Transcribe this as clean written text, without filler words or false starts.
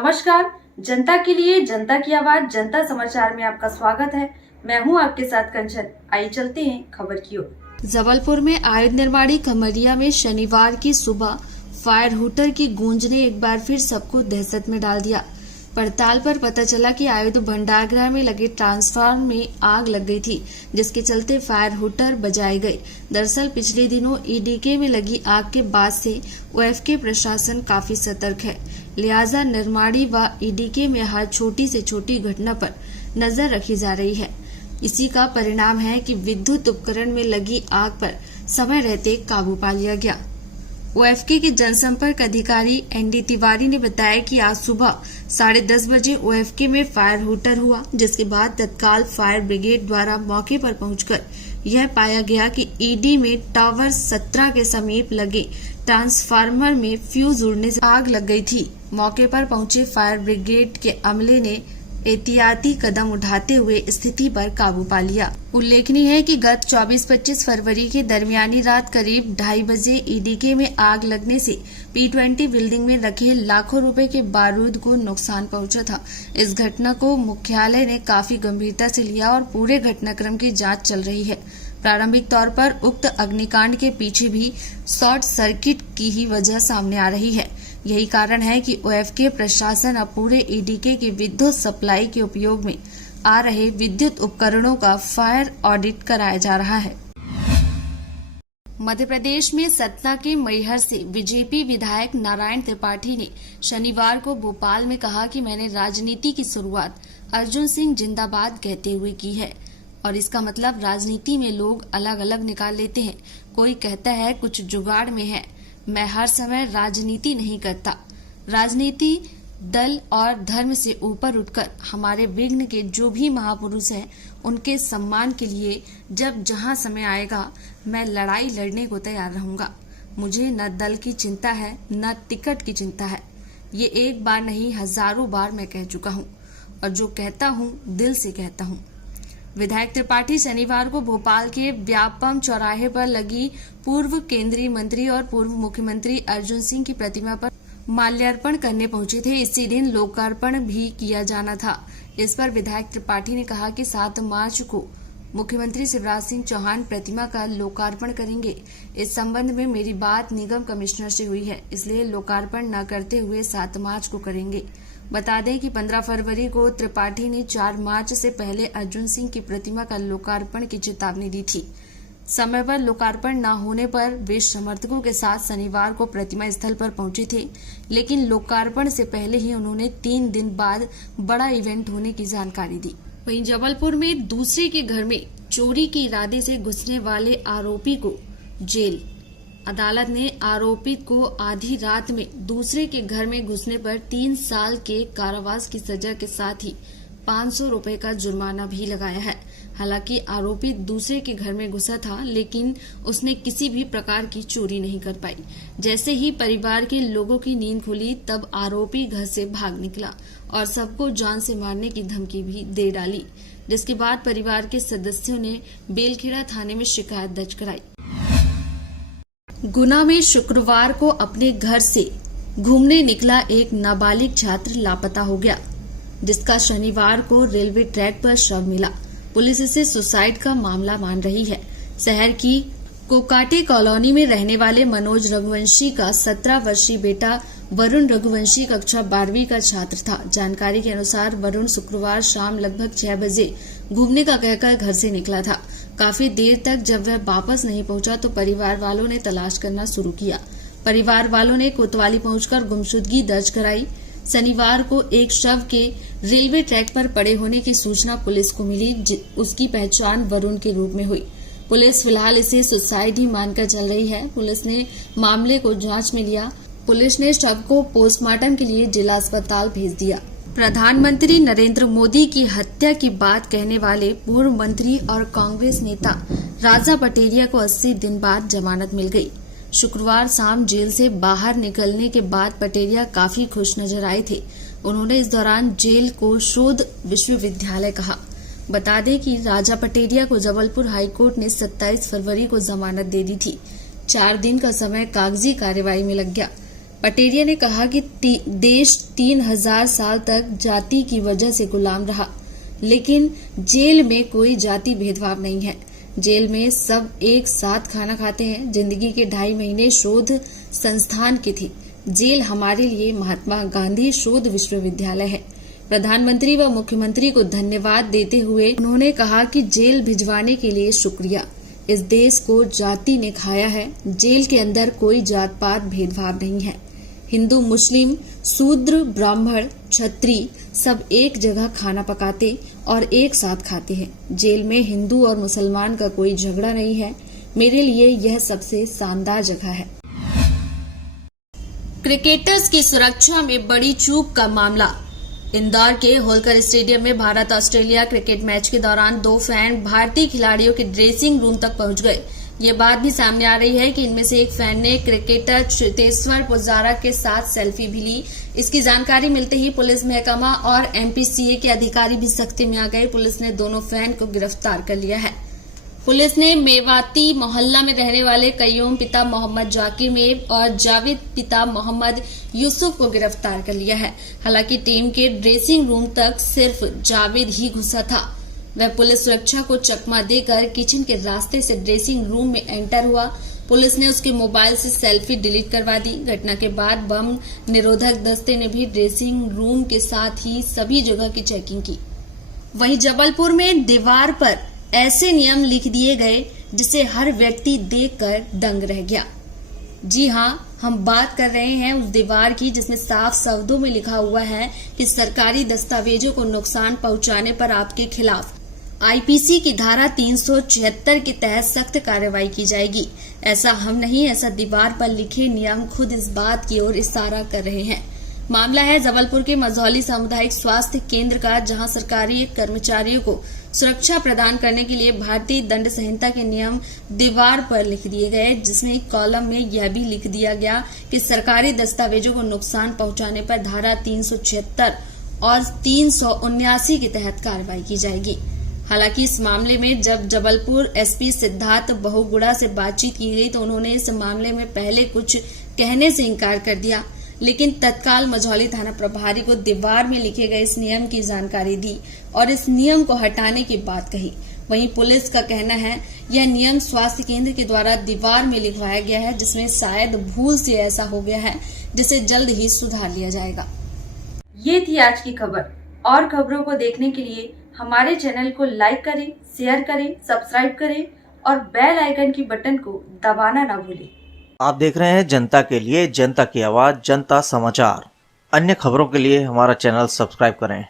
नमस्कार, जनता के लिए जनता की आवाज जनता समाचार में आपका स्वागत है। मैं हूं आपके साथ कंचन। आइए चलते हैं खबर की ओर। जबलपुर में आयुध निर्माणी खमरिया में शनिवार की सुबह फायर हुटर की गूंज ने एक बार फिर सबको दहशत में डाल दिया। पड़ताल पर पता चला कि आयुध भंडारगृह में लगे ट्रांसफार्मर में आग लग गई थी, जिसके चलते फायर हुटर बजाए गए। दरअसल पिछले दिनों ईडीके में लगी आग के बाद से ओएफके प्रशासन काफी सतर्क है, लिहाजा निर्माणी व ईडीके में हर छोटी से छोटी घटना पर नजर रखी जा रही है। इसी का परिणाम है कि विद्युत उपकरण में लगी आग पर समय रहते काबू पा लिया गया। ओएफके के जनसंपर्क अधिकारी एनडी तिवारी ने बताया कि आज सुबह 10:30 बजे ओएफके में फायर हुटर हुआ, जिसके बाद तत्काल फायर ब्रिगेड द्वारा मौके पर पहुंचकर यह पाया गया कि ईडी में टावर 17 के समीप लगे ट्रांसफार्मर में फ्यूज उड़ने से आग लग गई थी। मौके पर पहुंचे फायर ब्रिगेड के अमले ने एहतियाती कदम उठाते हुए स्थिति पर काबू पा लिया। उल्लेखनीय है कि गत 24-25 फरवरी के दरमियानी रात करीब 2:30 बजे ईडीके में आग लगने से P20 बिल्डिंग में रखे लाखों रुपए के बारूद को नुकसान पहुंचा था। इस घटना को मुख्यालय ने काफी गंभीरता से लिया और पूरे घटनाक्रम की जांच चल रही है। प्रारंभिक तौर पर उक्त अग्निकांड के पीछे भी शॉर्ट सर्किट की ही वजह सामने आ रही है। यही कारण है कि ओएफके प्रशासन अब पूरे ईडीके की विद्युत सप्लाई के उपयोग में आ रहे विद्युत उपकरणों का फायर ऑडिट कराया जा रहा है। मध्य प्रदेश में सतना के मैहर से बीजेपी विधायक नारायण त्रिपाठी ने शनिवार को भोपाल में कहा कि मैंने राजनीति की शुरुआत अर्जुन सिंह जिंदाबाद कहते हुए की है, और इसका मतलब राजनीति में लोग अलग अलग निकाल लेते हैं। कोई कहता है कुछ जुगाड़ में है। मैं हर समय राजनीति नहीं करता। राजनीति दल और धर्म से ऊपर उठकर हमारे विघ्न के जो भी महापुरुष हैं, उनके सम्मान के लिए जब जहां समय आएगा मैं लड़ाई लड़ने को तैयार रहूंगा। मुझे न दल की चिंता है न टिकट की चिंता है। ये एक बार नहीं हजारों बार मैं कह चुका हूँ, और जो कहता हूँ दिल से कहता हूँ। विधायक त्रिपाठी शनिवार को भोपाल के व्यापम चौराहे पर लगी पूर्व केंद्रीय मंत्री और पूर्व मुख्यमंत्री अर्जुन सिंह की प्रतिमा पर माल्यार्पण करने पहुंचे थे। इसी दिन लोकार्पण भी किया जाना था। इस पर विधायक त्रिपाठी ने कहा कि 7 मार्च को मुख्यमंत्री शिवराज सिंह चौहान प्रतिमा का लोकार्पण करेंगे। इस संबंध में मेरी बात निगम कमिश्नर से हुई है, इसलिए लोकार्पण न करते हुए 7 मार्च को करेंगे। बता दें कि 15 फरवरी को त्रिपाठी ने 4 मार्च से पहले अर्जुन सिंह की प्रतिमा का लोकार्पण की चेतावनी दी थी। समय पर लोकार्पण न होने पर वे समर्थकों के साथ शनिवार को प्रतिमा स्थल पर पहुंचे थे, लेकिन लोकार्पण से पहले ही उन्होंने 3 दिन बाद बड़ा इवेंट होने की जानकारी दी। वहीं जबलपुर में दूसरे के घर में चोरी के इरादे से घुसने वाले आरोपी को जेल। अदालत ने आरोपित को आधी रात में दूसरे के घर में घुसने पर 3 साल के कारावास की सजा के साथ ही 500 रुपए का जुर्माना भी लगाया है। हालांकि आरोपी दूसरे के घर में घुसा था, लेकिन उसने किसी भी प्रकार की चोरी नहीं कर पाई। जैसे ही परिवार के लोगों की नींद खुली, तब आरोपी घर से भाग निकला और सबको जान से मारने की धमकी भी दे डाली, जिसके बाद परिवार के सदस्यों ने बेलखेड़ा थाने में शिकायत दर्ज कराई। गुना में शुक्रवार को अपने घर से घूमने निकला एक नाबालिग छात्र लापता हो गया, जिसका शनिवार को रेलवे ट्रैक पर शव मिला। पुलिस इसे सुसाइड का मामला मान रही है। शहर की कोकाटे कॉलोनी में रहने वाले मनोज रघुवंशी का 17 वर्षीय बेटा वरुण रघुवंशी कक्षा 12वीं का छात्र था। जानकारी के अनुसार वरुण शुक्रवार शाम लगभग 6 बजे घूमने का कहकर घर से निकला था। काफी देर तक जब वह वापस नहीं पहुंचा तो परिवार वालों ने तलाश करना शुरू किया। परिवार वालों ने कोतवाली पहुंचकर गुमशुदगी दर्ज कराई। शनिवार को एक शव के रेलवे ट्रैक पर पड़े होने की सूचना पुलिस को मिली। उसकी पहचान वरुण के रूप में हुई। पुलिस फिलहाल इसे सुसाइड ही मानकर चल रही है। पुलिस ने मामले को जांच में लिया। पुलिस ने शव को पोस्टमार्टम के लिए जिला अस्पताल भेज दिया। प्रधानमंत्री नरेंद्र मोदी की हत्या की बात कहने वाले पूर्व मंत्री और कांग्रेस नेता राजा पटेरिया को 80 दिन बाद जमानत मिल गई। शुक्रवार शाम जेल से बाहर निकलने के बाद पटेरिया काफी खुश नजर आए थे। उन्होंने इस दौरान जेल को शोध विश्वविद्यालय कहा। बता दें कि राजा पटेरिया को जबलपुर हाईकोर्ट ने 27 फरवरी को जमानत दे दी थी। 4 दिन का समय कागजी कार्यवाही में लग गया। पटेरिया ने कहा कि देश 3000 साल तक जाति की वजह से गुलाम रहा, लेकिन जेल में कोई जाति भेदभाव नहीं है। जेल में सब एक साथ खाना खाते हैं। जिंदगी के 2.5 महीने शोध संस्थान की थी। जेल हमारे लिए महात्मा गांधी शोध विश्वविद्यालय है। प्रधानमंत्री व मुख्यमंत्री को धन्यवाद देते हुए उन्होंने कहा कि जेल भिजवाने के लिए शुक्रिया। इस देश को जाति ने खाया है। जेल के अंदर कोई जात पात भेदभाव नहीं है। हिंदू, मुस्लिम, शूद्र, ब्राह्मण, क्षत्रिय सब एक जगह खाना पकाते और एक साथ खाते हैं। जेल में हिंदू और मुसलमान का कोई झगड़ा नहीं है। मेरे लिए यह सबसे शानदार जगह है। क्रिकेटर्स की सुरक्षा में बड़ी चूक का मामला। इंदौर के होलकर स्टेडियम में भारत ऑस्ट्रेलिया क्रिकेट मैच के दौरान 2 फैन भारतीय खिलाड़ियों के ड्रेसिंग रूम तक पहुंच गए। ये बात भी सामने आ रही है कि इनमें से एक फैन ने क्रिकेटर चेतेश्वर पुजारा के साथ सेल्फी भी ली। इसकी जानकारी मिलते ही पुलिस महकमा और एमपीसीए के अधिकारी भी सख्ती में आ गए। पुलिस ने दोनों फैन को गिरफ्तार कर लिया है। पुलिस ने मेवाती मोहल्ला में रहने वाले कय्यूम पिता मोहम्मद जाकिर मेव और जावेद पिता मोहम्मद यूसुफ को गिरफ्तार कर लिया है। हालांकि टीम के ड्रेसिंग रूम तक सिर्फ जावेद ही घुसा था। वह पुलिस सुरक्षा को चकमा देकर किचन के रास्ते से ड्रेसिंग रूम में एंटर हुआ। पुलिस ने उसके मोबाइल से सेल्फी डिलीट करवा दी। घटना के बाद बम निरोधक दस्ते ने भी ड्रेसिंग रूम के साथ ही सभी जगह की चेकिंग की। वहीं जबलपुर में दीवार पर ऐसे नियम लिख दिए गए जिसे हर व्यक्ति देखकर दंग रह गया। जी हां, हम बात कर रहे हैं उस दीवार की जिसमें साफ शब्दों में लिखा हुआ है कि सरकारी दस्तावेजों को नुकसान पहुंचाने पर आपके खिलाफ आईपीसी की धारा 376 के तहत सख्त कार्रवाई की जाएगी। ऐसा हम नहीं, ऐसा दीवार पर लिखे नियम खुद इस बात की ओर इशारा कर रहे हैं। मामला है जबलपुर के मझौली सामुदायिक स्वास्थ्य केंद्र का, जहां सरकारी कर्मचारियों को सुरक्षा प्रदान करने के लिए भारतीय दंड संहिता के नियम दीवार पर लिख दिए गए, जिसमें एक कॉलम में यह भी लिख दिया गया कि सरकारी दस्तावेजों को नुकसान पहुंचाने पर धारा 376 और 379 के तहत कार्रवाई की जाएगी। हालांकि इस मामले में जब जबलपुर एसपी सिद्धार्थ बहुगुणा से बातचीत की गई तो उन्होंने इस मामले में पहले कुछ कहने से इनकार कर दिया, लेकिन तत्काल मझौली थाना प्रभारी को दीवार में लिखे गए इस नियम की जानकारी दी और इस नियम को हटाने की बात कही। वहीं पुलिस का कहना है यह नियम स्वास्थ्य केंद्र के द्वारा दीवार में लिखवाया गया है, जिसमें शायद भूल से ऐसा हो गया है, जिसे जल्द ही सुधार लिया जाएगा। ये थी आज की खबर। और खबरों को देखने के लिए हमारे चैनल को लाइक करें, शेयर करें, सब्सक्राइब करें और बेल आइकन की बटन को दबाना ना भूलें। आप देख रहे हैं जनता के लिए जनता की आवाज जनता समाचार। अन्य खबरों के लिए हमारा चैनल सब्सक्राइब करें।